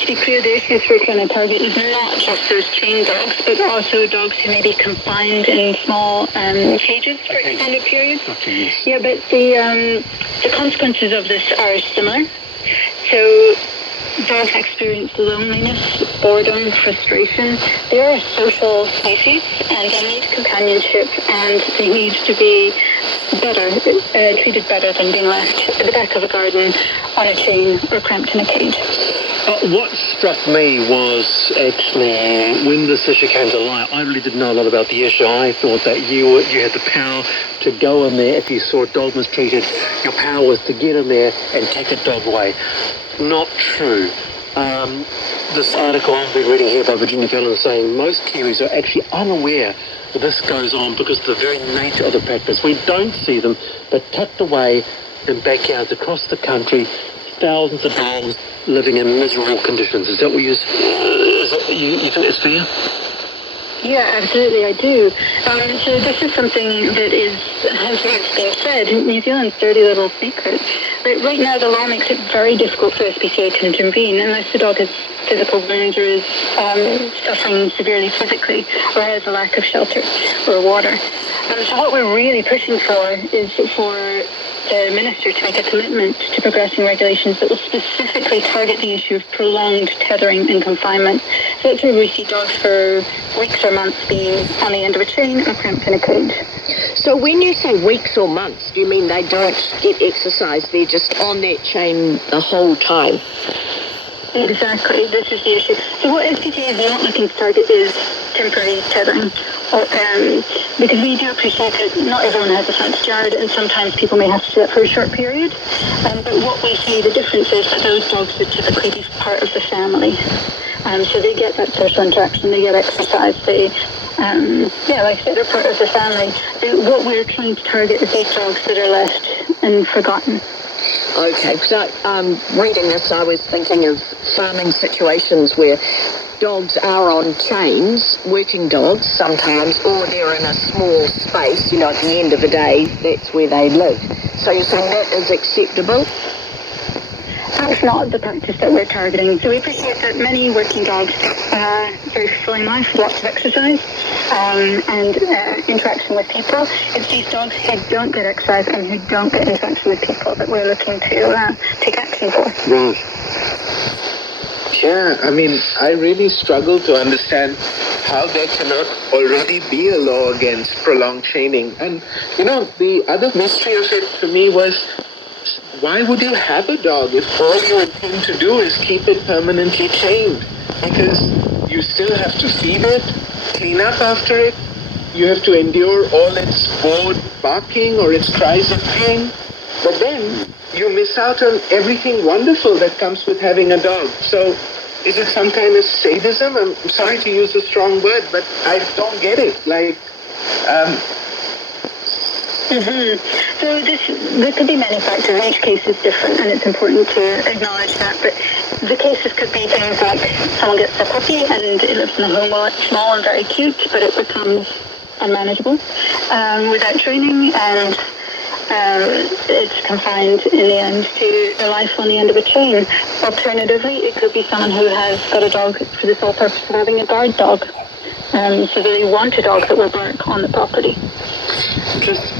To be clear, the issues we're trying to target is not just those chain dogs, but also dogs who may be confined in small cages for extended periods. Yeah, but the consequences of this are similar. So dogs experience loneliness, boredom, frustration. They are a social species, and they need companionship, and they need to be treated better than being left at the back of a garden on a chain or cramped in a cage. What struck me was actually when this issue came to light, I really didn't know a lot about the issue. I thought that you had the power to go in there if you saw a dog mistreated. Your power was to get in there and take a dog away. Not true. This article I've been reading here by Virginia Fallon is saying most Kiwis are actually unaware that this goes on because of the very nature of the practice. We don't see them, but tucked away in backyards across the country, thousands of dogs living in miserable conditions. Is that what you think it's fair? Yeah, absolutely, I do. So this is something that has been said. New Zealand's dirty little secret. Right now, the law makes it very difficult for SPCA to intervene unless the dog has physical wounds or is suffering severely physically or has a lack of shelter or water. So what we're really pushing for is for the Minister to make a commitment to progressing regulations that will specifically target the issue of prolonged tethering and confinement. So that's where we see dogs for weeks or months being on the end of a chain or cramped in a cage. So when you say weeks or months, do you mean they don't get exercise? They're just on that chain the whole time? Exactly, this is the issue. So what SPCA is not looking to target is temporary tethering, because we do appreciate that not everyone has a front yard, and sometimes people may have to do that for a short period. But what we see, the difference is that those dogs would typically be part of the family. So they get that social interaction, they get exercise, they, like I said, they're part of the family. What we're trying to target is these dogs that are left and forgotten. Okay, so reading this, I was thinking of farming situations where dogs are on chains, working dogs sometimes, or they're in a small space, at the end of the day, that's where they live. So you're saying that is acceptable? That's not the practice that we're targeting. So we appreciate that many working dogs very fulfilling life, lots of exercise and interaction with people. It's these dogs who don't get exercise and who don't get interaction with people that we're looking to take action for. Right. Yeah, I really struggle to understand how there cannot already be a law against prolonged chaining. And, the other mystery of it for me was, why would you have a dog if all you intend to do is keep it permanently chained? Because you still have to feed it, clean up after it, you have to endure all its bored barking or its cries of pain, but then you miss out on everything wonderful that comes with having a dog. So is it some kind of sadism? I'm sorry to use a strong word, but I don't get it. So there could be many factors. Each case is different, and it's important to acknowledge that. But the cases could be things like someone gets a puppy and it lives in a home while it's small and very cute, but it becomes unmanageable without training, and it's confined in the end to their life on the end of a chain. Alternatively, it could be someone who has got a dog for the sole purpose of having a guard dog. So they want a dog that will bark on the property. Just